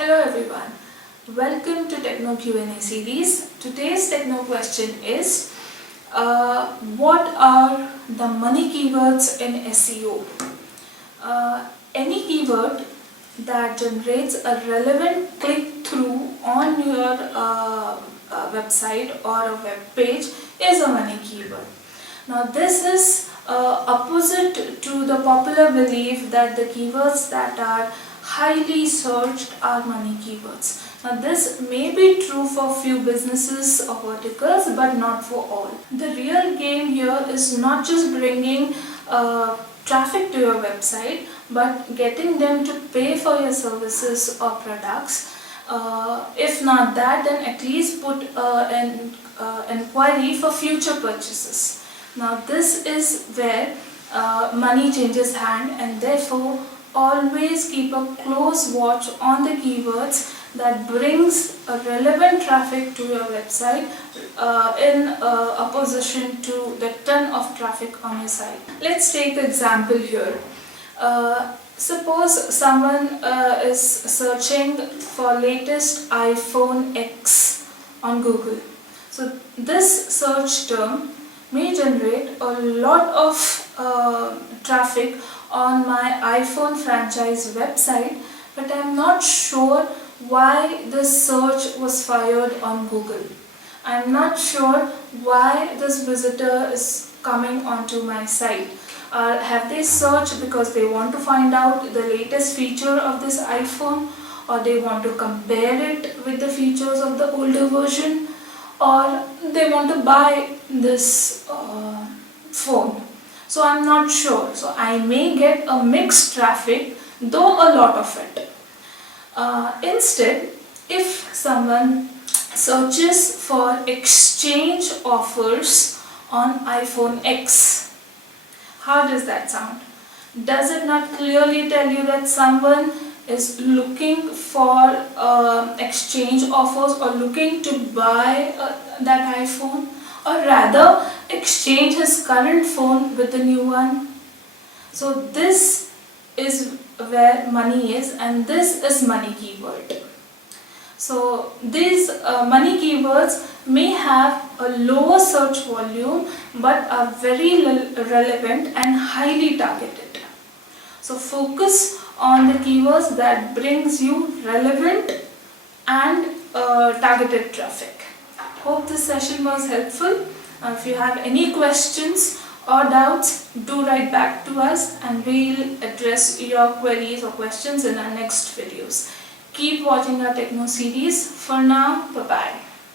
Hello everyone, welcome to Techno Q&A series. Today's Techno question is, what are the money keywords in SEO? Any keyword that generates a relevant click-through on your website or a web page is a money keyword. Now this is opposite to the popular belief that the keywords that are highly searched are money keywords. Now this may be true for few businesses or verticals, but not for all. The real game here is not just bringing traffic to your website, but getting them to pay for your services or products. If not that, then at least put an inquiry for future purchases. Now this is where money changes hand, and therefore always keep a close watch on the keywords that brings a relevant traffic to your website in opposition to the ton of traffic on your site. Let's take an example here. Suppose someone is searching for latest iPhone X on Google. So this search term may generate a lot of traffic on my iPhone franchise website, but I'm not sure why this search was fired on Google. I'm not sure why this visitor is coming onto my site. Have they searched because they want to find out the latest feature of this iPhone, or they want to compare it with the features of the older version, or they want to buy this phone? So I'm not sure. So I may get a mixed traffic, though a lot of it. Instead, if someone searches for exchange offers on iPhone X, how does that sound? Does it not clearly tell you that someone is looking for exchange offers or looking to buy that iPhone, or rather exchange his current phone with the new one? So this is where money is, and this is money keyword. So these money keywords may have a lower search volume but are very relevant and highly targeted. So focus on the keywords that brings you relevant and targeted traffic. Hope this session was helpful. If you have any questions or doubts, do write back to us and we'll address your queries or questions in our next videos. Keep watching our Techno series. For now, bye-bye.